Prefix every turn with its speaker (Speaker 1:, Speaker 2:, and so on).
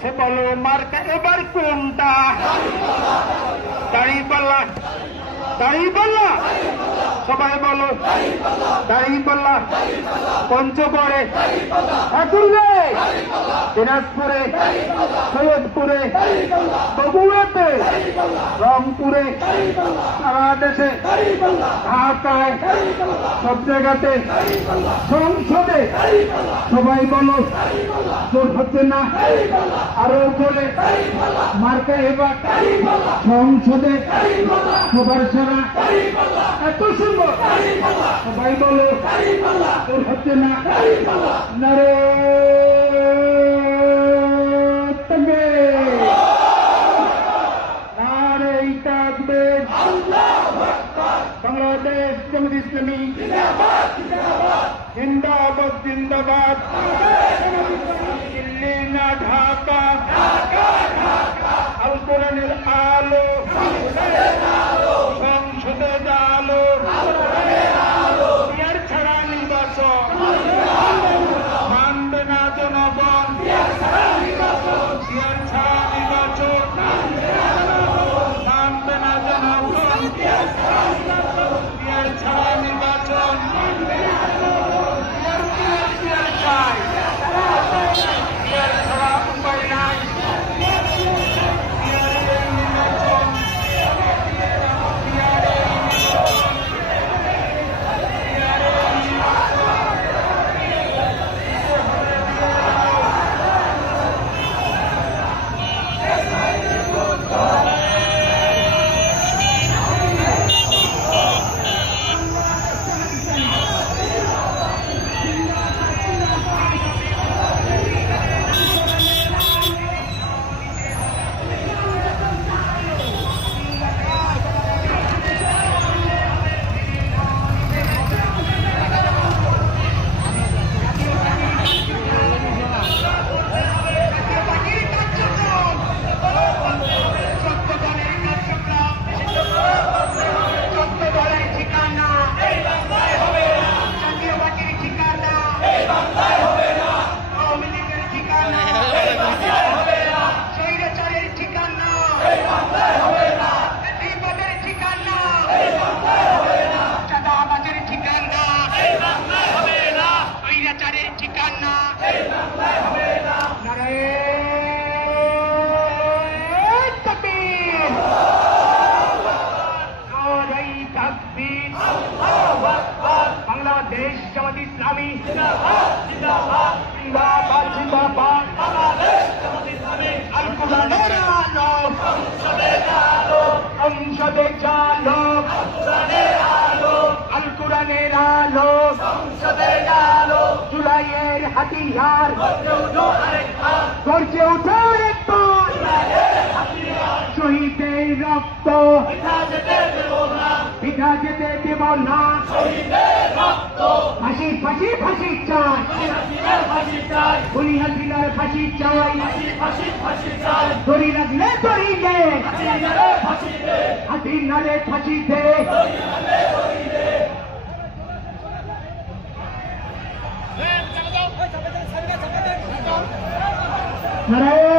Speaker 1: সে বলো মার্কা এবার কোনটা দাড়ি পাল্লা দাড়ি পাল্লা সবাই বলো দাড়ি পাল্লা পঞ্চগড়ে ঠাকুরে দিনাজপুরে সৈয়দপুরে বগুড়াতে রংপুরে সারা দেশে ঢাকায়, সব জায়গাতে, সংসদে, সবাই বলো তোর হচ্ছে না? আরও বলে, মার্কা এবার, সংসদে, সবার সেরা। এত সুন্দর। সবাই বলো তোর হচ্ছে না? নারে বাংলাদেশ জামাত ইসলামী জিন্দাবাদ জিন্দাবাদ। দিল্লি না ঢাকা। আল আলো সংসদে চালো আল কোরআনের আলো জুলাইয়ের হাতিয়ার গর্জে উঠে একবার শহীদের রক্ত পিঠা যেতে দেব না ফাঁসি ফাঁসি ফাঁসি চাই। গুলি হাসিনার ফাঁসি চাই। দড়ি লাগলে দড়ি দে। হাসিনারে ফাঁসি দে। নারায়ণ